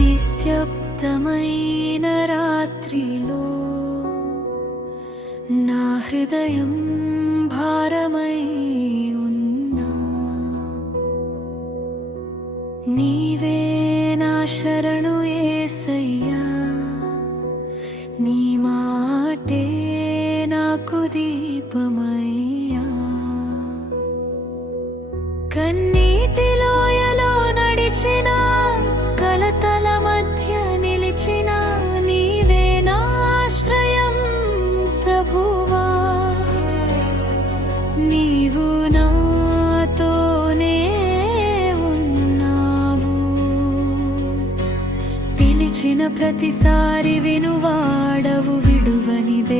నిశ్శబ్దమైన రాత్రిలో నా హృదయం భారమై ఉన్నా. నీవే నా శరణు ఏసయ్యా. నీ మాటే నాకు దీపమ. ప్రతిసారి వినువాడవు విడువనిదే.